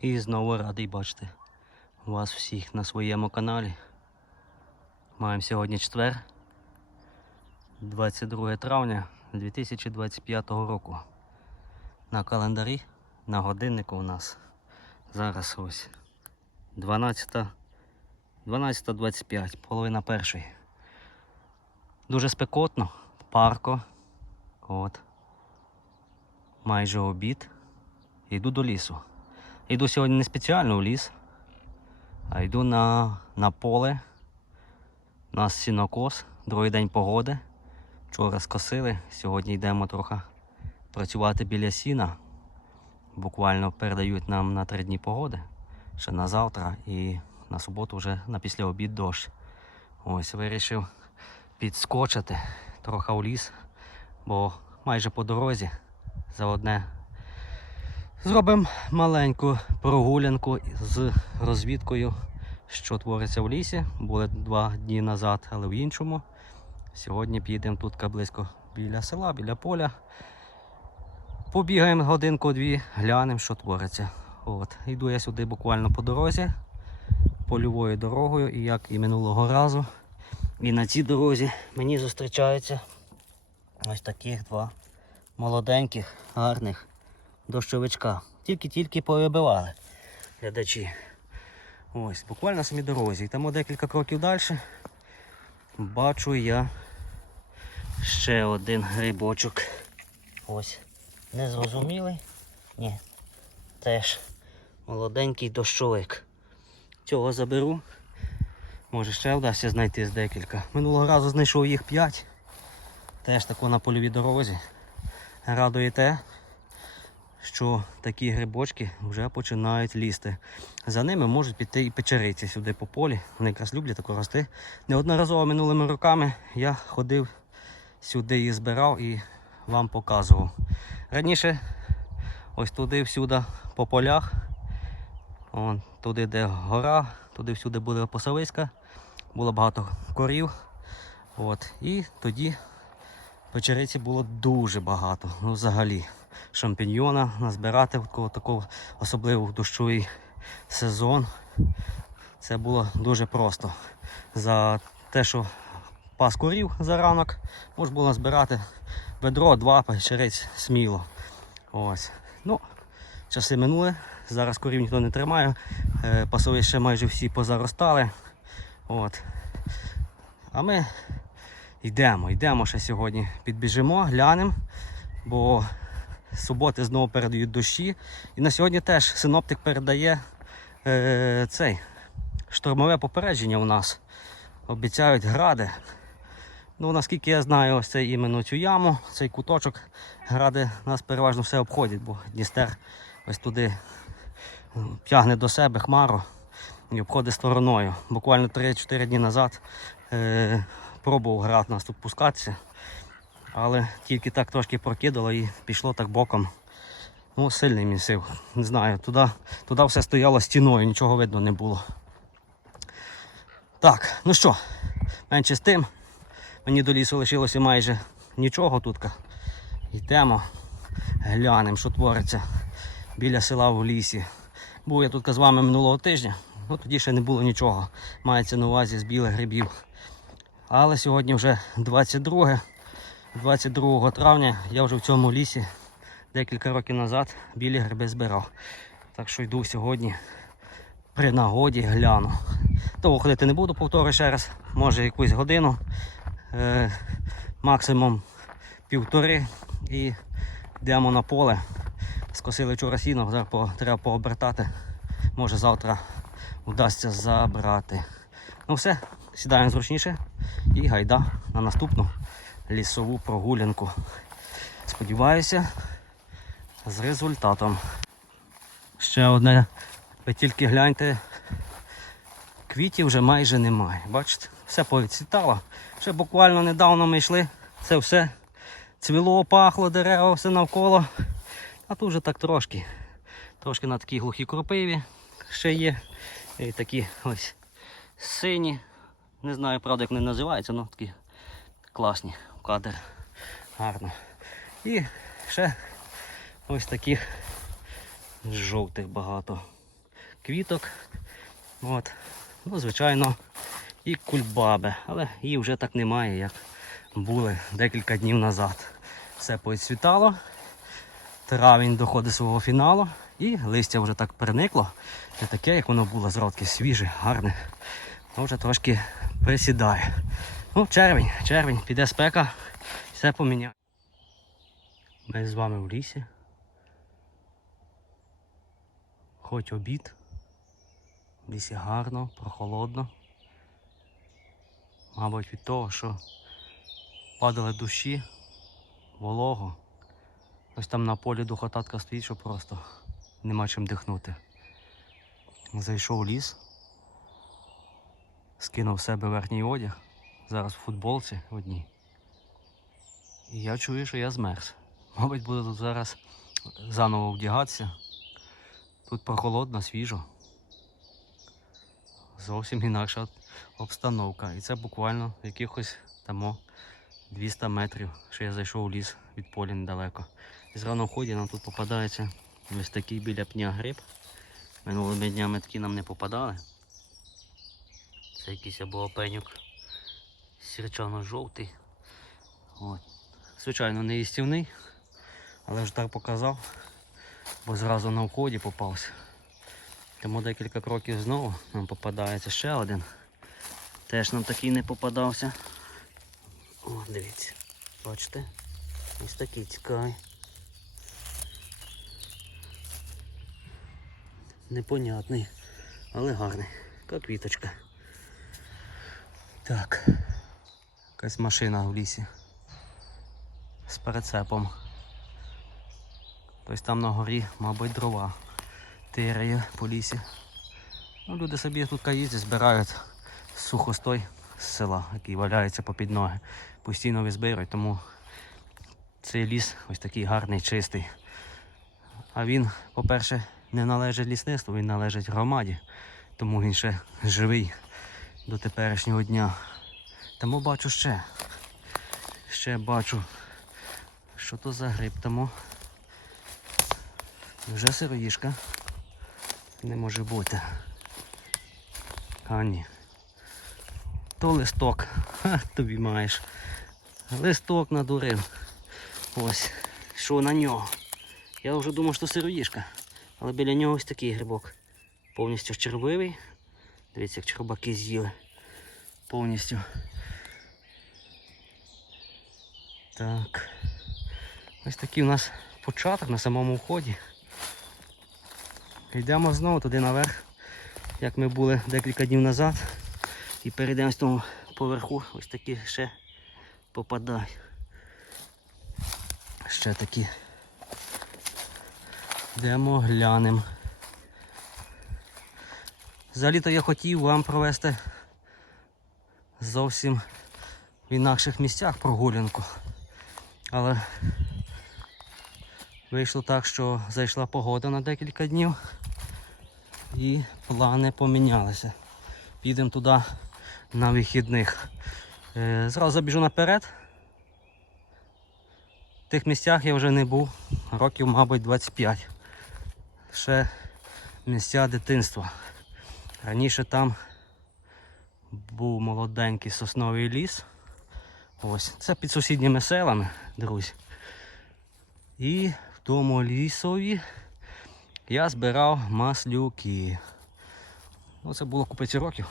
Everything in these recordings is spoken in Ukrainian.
І знову радий бачити вас всіх на своєму каналі. Маємо сьогодні четвер, 22 травня 2025 року. На календарі, на годиннику у нас зараз ось 12 12.25, половина першої. Дуже спекотно, парко. От. Майже обід. Йду до лісу. Йду сьогодні не спеціально в ліс, а йду на, на поле. У нас сінокос, другий день погоди. Вчора скосили, сьогодні йдемо трохи працювати біля сіна. Буквально передають нам на три дні погоди, ще на завтра і на суботу вже на після обід дощ. Ось вирішив підскочити трохи у ліс, бо майже по дорозі за одне Зробимо маленьку прогулянку з розвідкою, що твориться в лісі. Були два дні назад, але в іншому. Сьогодні підемо тут близько біля села, біля поля. Побігаємо годинку-дві, глянемо, що твориться. От. Йду я сюди буквально по дорозі, польовою дорогою, і як і минулого разу. І на цій дорозі мені зустрічаються ось таких два молоденьких, гарних дощовичка. Тільки-тільки повибивали глядачі. Ось, буквально на самій дорозі. І там декілька кроків далі бачу я ще один грибочок. Ось. Незрозумілий. Ні. Теж молоденький дощовик. Цього заберу. Може ще вдасться знайти з декілька. Минулого разу знайшов їх 5. Теж тако на польовій дорозі. Радує те, що такі грибочки вже починають лізти. За ними можуть піти і печериці сюди по полі. Вони якраз люблять тако рости. Неодноразово минулими роками я ходив сюди і збирав і вам показував. Раніше ось туди всюди по полях, Вон, туди де гора, туди всюди буде посовиська, було багато корів. От. І тоді печериці було дуже багато. Ну, взагалі шампіньйона назбирати такого, особливо в дощовий сезон. Це було дуже просто. За те, що пас курів за ранок, можна було збирати ведро, два печериць сміло. Ось. Ну, часи минули, зараз курів ніхто не тримає, е, пасовища майже всі позаростали. От. А ми йдемо, йдемо ще сьогодні. Підбіжимо, глянемо, бо суботи знову передають дощі. І на сьогодні теж синоптик передає е, цей штормове попередження у нас. Обіцяють гради. Ну, наскільки я знаю, ось цей іменно цю яму, цей куточок, гради нас переважно все обходять, бо Дністер ось туди тягне до себе хмару і обходить стороною. Буквально 3-4 дні назад е, пробував град нас тут пускатися. Але тільки так трошки прокидало і пішло так боком. Ну, сильний місив. Не знаю, туди, туди все стояло стіною, нічого видно не було. Так, ну що, менше з тим. Мені до лісу лишилося майже нічого тут. Йдемо, глянемо, що твориться біля села в лісі. Був я тут з вами минулого тижня, ну тоді ще не було нічого. Мається на увазі з білих грибів. Але сьогодні вже 22 22 травня я вже в цьому лісі декілька років назад білі гриби збирав. Так що йду сьогодні при нагоді гляну. Того ходити не буду, повторю ще раз, може якусь годину, е, максимум півтори і йдемо на поле. Скосили вчора сіно, зараз по, треба пообертати. Може завтра вдасться забрати. Ну все, сідаємо зручніше і гайда на наступну лісову прогулянку. Сподіваюся, з результатом. Ще одне, ви тільки гляньте, квітів вже майже немає. Бачите, все повідцвітало. Ще буквально недавно ми йшли, це все цвіло, пахло, дерева, все навколо. А тут вже так трошки. Трошки на такій глухій кропиві ще є. І такі ось сині. Не знаю, правда, як вони називаються, але такі класні кадр. Гарно. І ще ось таких жовтих багато. квіток. От. Ну, звичайно, і кульбаби, але її вже так немає, як були декілька днів назад. Все поцвітало, травень доходить свого фіналу і листя вже так переникло. Не таке, як воно було зродки, свіже, гарне. Воно вже трошки присідає. Ну, червень, червень, піде спека, все поміняє. Ми з вами в лісі. Хоч обід. В лісі гарно, прохолодно. Мабуть, від того, що падали душі, волого. Ось там на полі духотатка стоїть, що просто нема чим дихнути. Зайшов в ліс, скинув з себе верхній одяг, зараз в футболці одній. І я чую, що я змерз. Мабуть, буду тут зараз заново вдягатися. Тут прохолодно, свіжо. Зовсім інакша обстановка. І це буквально якихось там 200 метрів, що я зайшов у ліс від поля недалеко. І зрано в ході нам тут попадається ось такий біля пня гриб. Минулими днями такі нам не попадали. Це якийсь або опенюк сірчано-жовтий. Звичайно, не їстівний, але ж так показав, бо зразу на вході попався. Тому декілька кроків знову нам попадається ще один. Теж нам такий не попадався. О, дивіться, бачите? Ось такий цікавий. Непонятний, але гарний. Як квіточка. Так. Якась машина в лісі. З прицепом. Тобто там на горі, мабуть, дрова тирає по лісі. Ну, люди собі тут їздять, збирають сухостой з села, який валяється попід ноги. Постійно визбирають, тому цей ліс ось такий гарний, чистий. А він, по-перше, не належить лісництву, він належить громаді, тому він ще живий до теперішнього дня. Тому бачу ще. Ще бачу, що то за гриб тому. Вже сироїшка. Не може бути. А ні. То листок. Ха, тобі маєш. Листок надурив. Ось. Що на нього? Я вже думав, що сироїшка. Але біля нього ось такий грибок. Повністю червивий. Дивіться, як черваки з'їли. Повністю. Так. Ось такий у нас початок на самому вході. Йдемо знову туди наверх, як ми були декілька днів назад. І перейдемо з того поверху. Ось такі ще попадають. Ще такі. Йдемо глянемо. Взагалі-то я хотів вам провести зовсім в інакших місцях прогулянку. Але вийшло так, що зайшла погода на декілька днів і плани помінялися. Підемо туди на вихідних. Е, Зразу забіжу наперед. В тих місцях я вже не був років, мабуть, 25. Ще місця дитинства. Раніше там був молоденький сосновий ліс. Ось, це під сусідніми селами, друзі. І в тому лісові я збирав маслюки. Ну, це було купиці років.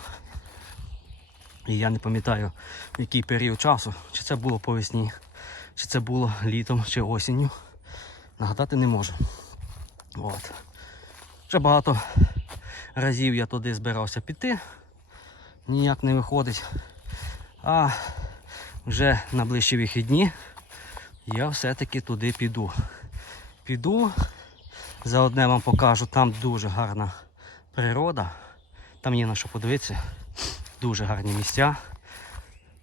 І я не пам'ятаю в який період часу, чи це було по весні, чи це було літом, чи осінню. Нагадати не можу. От. Вже багато разів я туди збирався піти, ніяк не виходить. А вже на ближчі вихідні я все-таки туди піду. Піду, заодне вам покажу, там дуже гарна природа. Там є на що подивитися. Дуже гарні місця.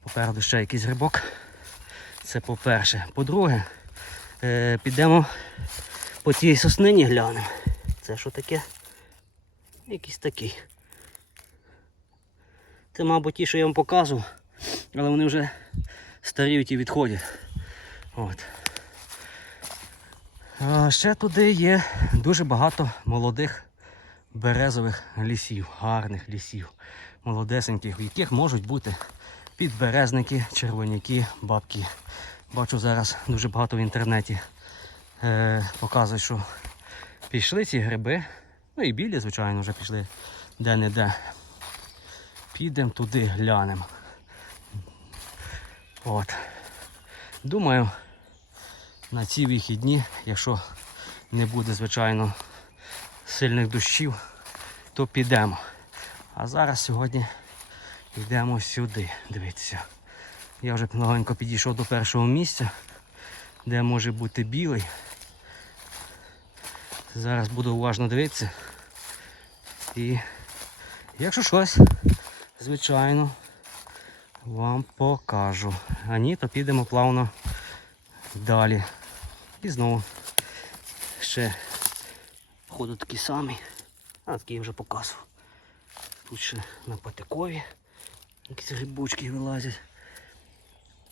Попереду ще якийсь грибок. Це по-перше. По-друге, е, підемо по тій соснині глянемо. Це що таке? Якийсь такий. Це, мабуть, ті, що я вам показував, але вони вже старіють і відходять. От. Ще туди є дуже багато молодих березових лісів, гарних лісів, молодесеньких, в яких можуть бути підберезники, червоняки, бабки. Бачу зараз дуже багато в інтернеті е, показують, що пішли ці гриби. Ну і білі, звичайно, вже пішли де-не-де. Підемо туди, глянемо. От. Думаю, на ці вихідні, якщо не буде, звичайно, сильних дощів, то підемо. А зараз сьогодні йдемо сюди. Дивіться. Я вже легонько підійшов до першого місця, де може бути білий. Зараз буду уважно дивитися. І якщо щось, звичайно, вам покажу. А ні, то підемо плавно далі. І знову ще походу такі самі. А такі я вже показував. Тут ще на патикові якісь грибочки вилазять.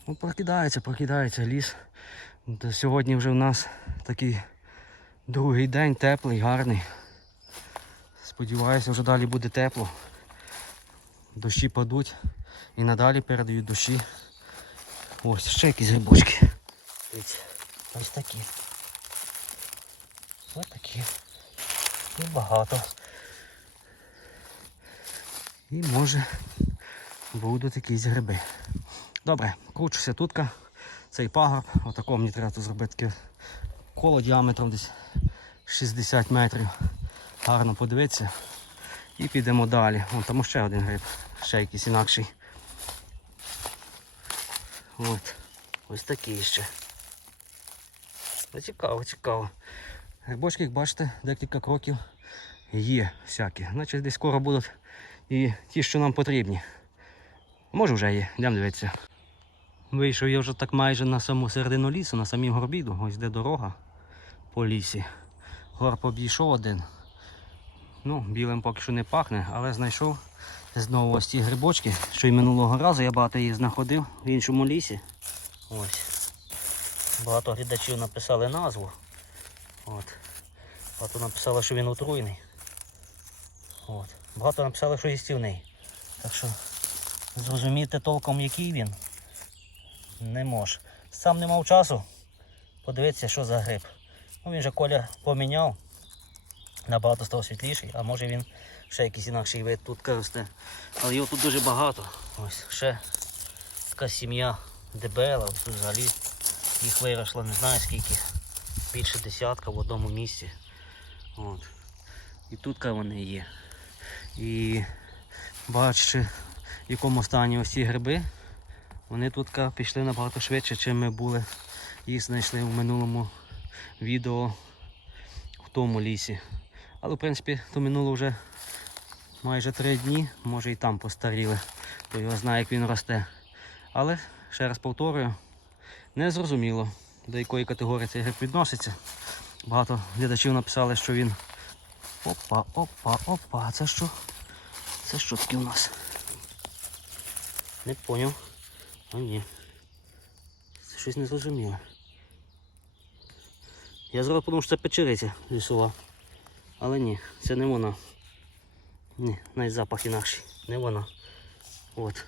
Ну, прокидається, прокидається ліс. До сьогодні вже в нас такий другий день теплий, гарний. Сподіваюся, вже далі буде тепло. Дощі падуть і надалі передають дощі. Ось ще якісь грибочки. Ось такі. Ось такі. І багато. І може будуть якісь гриби. Добре, кручуся тутка. Цей пагорб, отакого мені треба тут зробити таке коло діаметром десь 60 метрів. Гарно подивитися. І підемо далі. Вон там ще один гриб, ще якийсь інакший. От. Ось такий ще. Цікаво, цікаво. Грибочки, як бачите, декілька кроків є всякі. Значить десь скоро будуть і ті, що нам потрібні. Може вже є, йдемо дивитися. Вийшов я вже так майже на саму середину лісу, на самім горбіду. Ось де дорога по лісі. Горб обійшов один. Ну, білим поки що не пахне, але знайшов знову ось ті грибочки, що й минулого разу я багато їх знаходив в іншому лісі. Ось. Багато глядачів написали назву. От. Багато написали, що він отруйний. От. Багато написали, що їстівний. Так що зрозуміти толком, який він, не може. Сам не мав часу подивитися, що за гриб. Ну, він же колір поміняв. Набагато став світліший, а може він ще якийсь інакший вид тут росте. Але його тут дуже багато. Ось ще така сім'я дебела, тут взагалі їх виросло не знаю скільки. Більше десятка в одному місці. От. І тут вони є. І бачите, в якому стані ось ці гриби, вони тут пішли набагато швидше, чим ми були. Їх знайшли в минулому відео в тому лісі. Але в принципі то минуло вже майже три дні, може і там постаріли, то його знає, як він росте. Але, ще раз повторюю, не зрозуміло, до якої категорії цей гриб відноситься. Багато глядачів написали, що він. Опа, опа, опа, а це що? Це що таке у нас? Не поняв. А ні. Це щось не зрозуміло. Я зразу подумав, що це печериця лісова. Але ні, це не вона. Ні, навіть запах інакший. Не вона. От.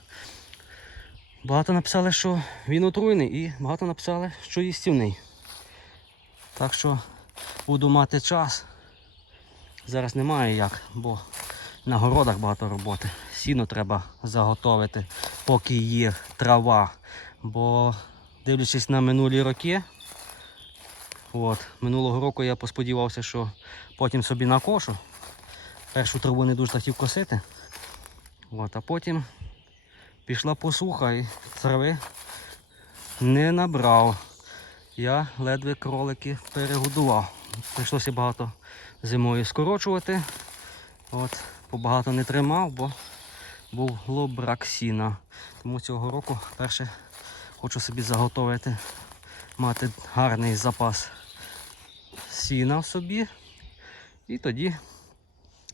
Багато написали, що він отруйний і багато написали, що їстівний. Так що буду мати час. Зараз немає як, бо на городах багато роботи. Сіно треба заготовити, поки є трава. Бо дивлячись на минулі роки, от, минулого року я посподівався, що потім собі накошу. Першу траву не дуже хотів косити. От, а потім пішла посуха і трави не набрав. Я ледве кролики перегодував. Прийшлося багато зимою скорочувати. От, побагато не тримав, бо був лобрак сіна. Тому цього року перше хочу собі заготовити, мати гарний запас сіна в собі. І тоді,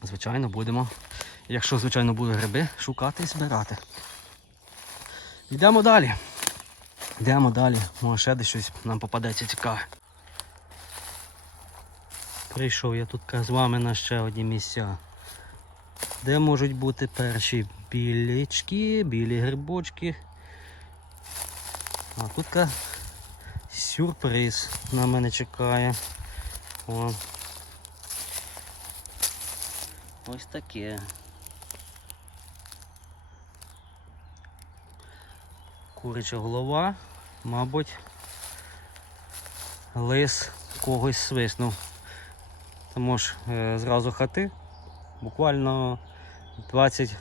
звичайно, будемо, якщо, звичайно, будуть гриби, шукати і збирати. Йдемо далі. Йдемо далі, може ще десь щось нам попадеться цікаве. Прийшов я тут з вами на ще одні місця. де можуть бути перші білячки, білі грибочки. А тут сюрприз на мене чекає. О. Ось таке. Куряча голова, мабуть, лис когось свиснув. Тому ж е, зразу хати, буквально 20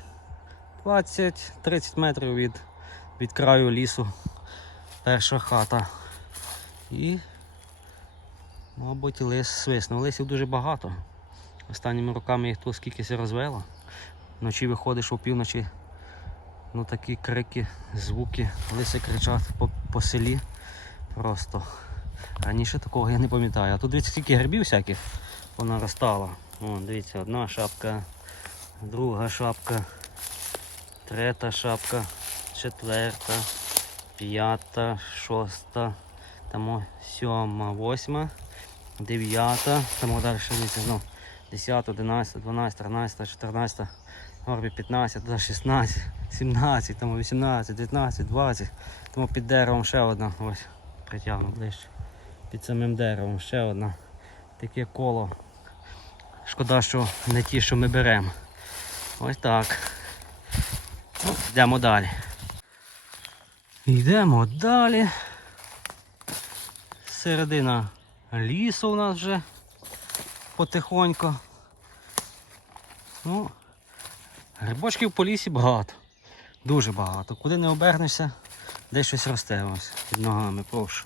20-30 метрів від, від краю лісу. Перша хата. І, мабуть, лис свиснув. Лисів дуже багато. Останніми роками їх тут скількись розвело. Вночі виходиш опівночі, ну такі крики, звуки, лиси кричать по, по селі. Просто. Раніше такого я не пам'ятаю. А тут дивіться, скільки грибів всяких понаростало. О, дивіться, одна шапка, друга шапка, третя шапка, четверта, п'ята, шоста, там сьома, восьма, дев'ята, там далі дивіться, ну, 10, 11, 12, 13, 14, горбі 15, 16, 17, тому 18, 19, 20, тому під деревом ще одна, ось, притягну ближче. Під самим деревом ще одна. Таке коло. Шкода, що не ті, що ми беремо. Ось так. Йдемо далі. Йдемо далі. Середина лісу у нас вже потихоньку. Ну, грибочків по лісі багато. Дуже багато. Куди не обернешся, десь щось росте ось під ногами, прошу.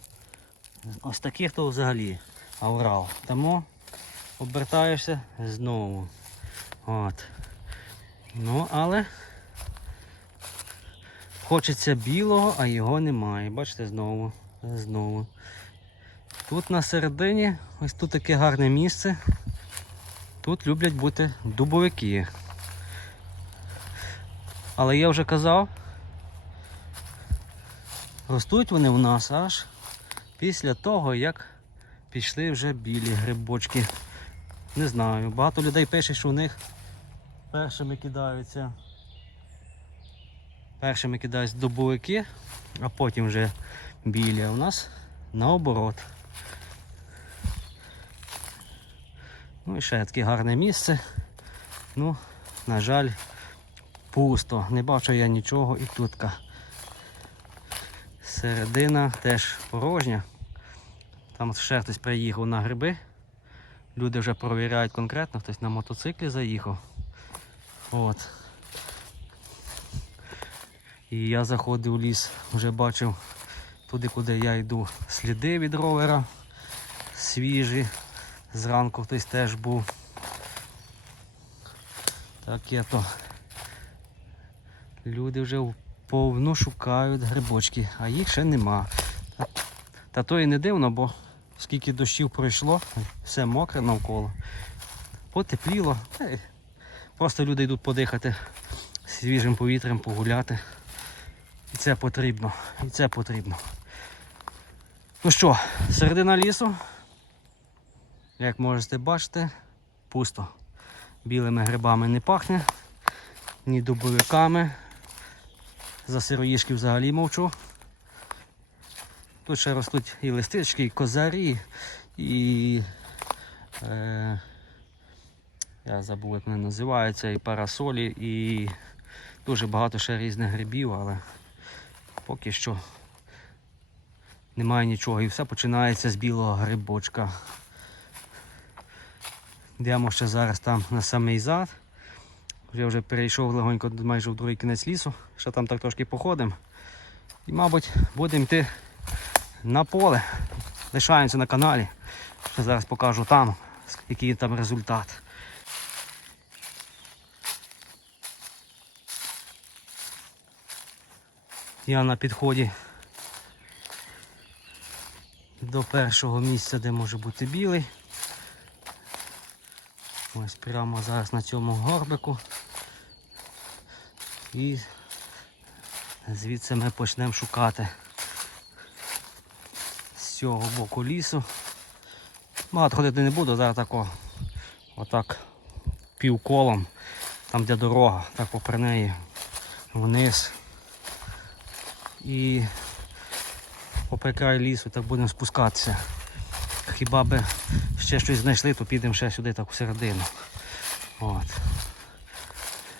Ось таких то взагалі аврал. Тому обертаєшся знову. От. Ну, але хочеться білого, а його немає. Бачите, знову. Знову. Тут на середині, ось тут таке гарне місце. Тут люблять бути дубовики. Але я вже казав, ростуть вони в нас аж після того, як пішли вже білі грибочки. Не знаю, багато людей пише, що у них першими кидаються. Першими кидаються дубовики, а потім вже білі. А у нас наоборот. Ну і ще таке гарне місце. Ну, на жаль, пусто. Не бачу я нічого і тутка. Середина теж порожня. Там ще хтось приїхав на гриби. Люди вже провіряють конкретно, хтось на мотоциклі заїхав. От. І я заходив у ліс, вже бачив туди, куди я йду, сліди від ровера свіжі. Зранку хтось теж був. Таке то. Люди вже повну шукають грибочки, а їх ще нема. Та то і не дивно, бо скільки дощів пройшло, все мокре навколо. Потепліло. Та й Просто люди йдуть подихати свіжим повітрям, погуляти. І це потрібно. І це потрібно. Ну що, середина лісу, як можете бачити, пусто. Білими грибами не пахне, ні дубовиками. За сироїшки взагалі мовчу. Тут ще ростуть і листички, і козарі, і е, я забув, як вони називаються, і парасолі, і дуже багато ще різних грибів, але поки що немає нічого. І все починається з білого грибочка. Йдемо ще зараз там на самий зад. Я вже перейшов легонько майже в другий кінець лісу, ще там так трошки походимо. І, мабуть, будемо йти на поле. Лишаємося на каналі. Ще зараз покажу там, який там результат. Я на підході до першого місця, де може бути білий. Ось прямо зараз на цьому горбику. І звідси ми почнемо шукати з цього боку лісу. Багато ходити не буду, зараз тако отак півколом там де дорога, так попри неї вниз. І попри край лісу так будемо спускатися. Хіба би ще щось знайшли, то підемо ще сюди так всередину. От.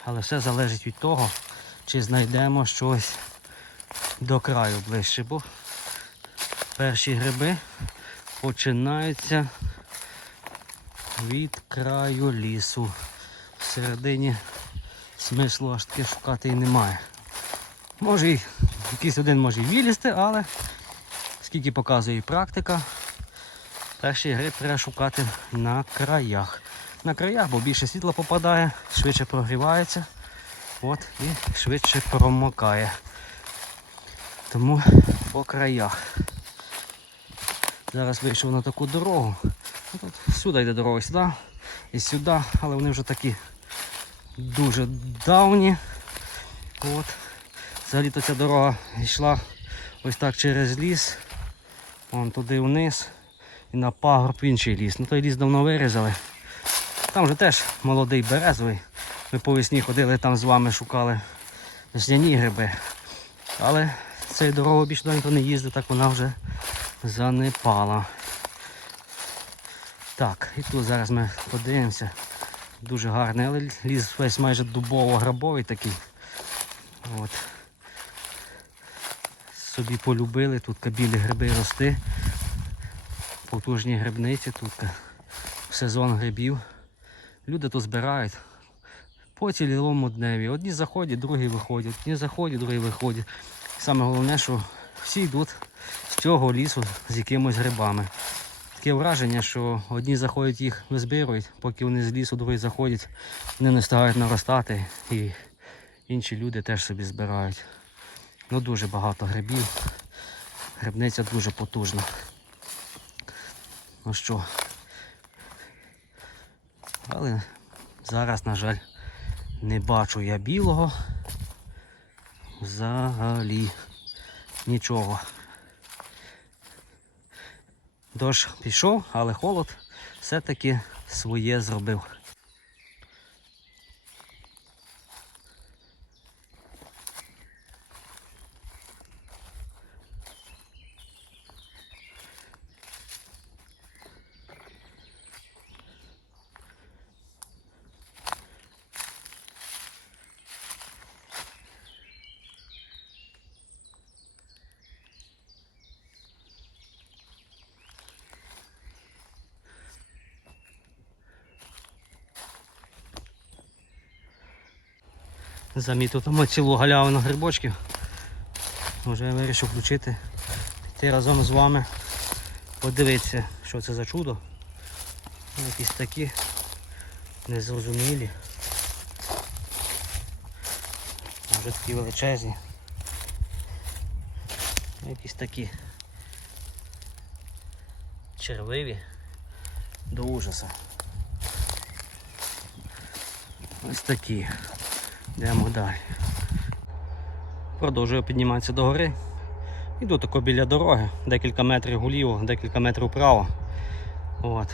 Але все залежить від того, чи знайдемо щось до краю ближче, бо перші гриби починаються від краю лісу. Всередині смислу аж таки шукати і немає. Може і якийсь один може і вилізти, але скільки показує практика, перший гриб треба шукати на краях. На краях, бо більше світла попадає, швидше прогрівається от, і швидше промокає. Тому по краях. Зараз вийшов на таку дорогу. Ну, Тут сюди йде дорога сюди і сюди, але вони вже такі дуже давні. От. Взагалі-то ця дорога йшла ось так через ліс, вон туди вниз і на пагорб інший ліс. Ну той ліс давно вирізали. Там вже теж молодий березовий. Ми по весні ходили там з вами, шукали весняні гриби. Але цією дорогою більше ніхто не їздив, так вона вже занепала. Так, і тут зараз ми подивимося. Дуже гарний, але ліс весь майже дубово-грабовий такий. От. Собі полюбили, тут білі гриби рости. Потужні грибниці, тут сезон грибів. Люди тут збирають по цілому дневі. Одні заходять, другі виходять, одні заходять, другі виходять. Саме головне, що всі йдуть з цього лісу з якимось грибами. Таке враження, що одні заходять їх визбирують, поки вони з лісу, другі заходять, вони не встигають наростати і інші люди теж собі збирають. Ну дуже багато грибів. Грибниця дуже потужна. Ну що. Але зараз, на жаль, не бачу я білого. Взагалі нічого. Дощ пішов, але холод все-таки своє зробив. Замітив там цілу галявину грибочків. Вже я вирішив включити, піти разом з вами, подивитися, що це за чудо. Якісь такі незрозумілі. Вже такі величезні. Якісь такі червиві до ужаса. Ось такі. Йдемо далі. Продовжую підніматися до гори. Йду тако біля дороги, декілька метрів вліво, декілька метрів вправо. От.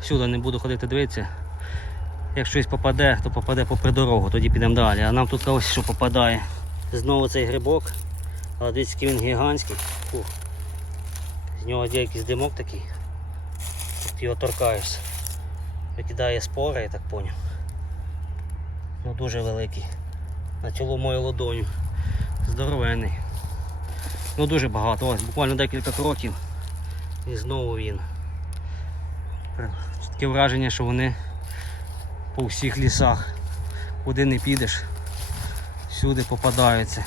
Сюди не буду ходити дивитися. Як щось попаде, то попаде попри дорогу, тоді підемо далі. А нам тут ось що попадає. Знову цей грибок. Але дивіться, він гігантський. Фух. З нього є якийсь димок такий. Ти його торкаєшся. Викидає спори, я так поняв. Ну дуже великий. На цілу мою ладоню. Здоровенний. Ну дуже багато. Ось буквально декілька кроків. І знову він. Таке враження, що вони по всіх лісах. Куди не підеш, всюди попадаються.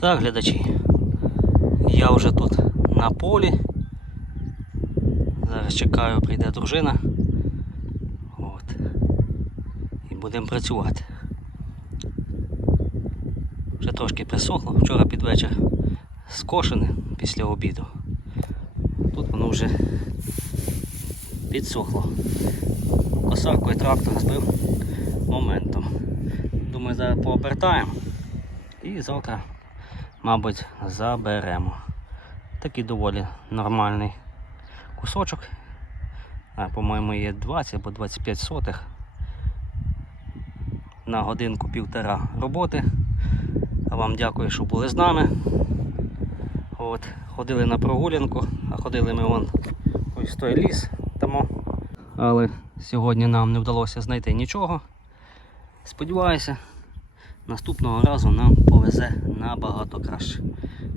Так, глядачі, я вже тут на полі. Зараз чекаю, прийде дружина. От. І будемо працювати. Вже трошки присохло, вчора під вечір скошене після обіду. Тут воно вже підсохло. Косаркою трактор збив моментом. Думаю, зараз пообертаємо і завтра, мабуть, заберемо. Такий доволі нормальний кусочок. По-моєму, є 20 або 25 сотих. На годинку півтора роботи. А вам дякую, що були з нами. От, ходили на прогулянку, а ходили ми вон ось той ліс тому. Але сьогодні нам не вдалося знайти нічого. Сподіваюся, наступного разу нам повезе набагато краще.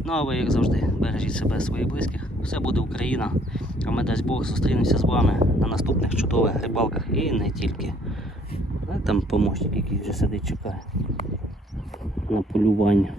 Ну а ви, як завжди, бережіть себе своїх близьких. Все буде Україна. А ми дасть Бог зустрінемося з вами на наступних чудових рибалках і не тільки. Там помощник, який вже сидить, чекає на полювання.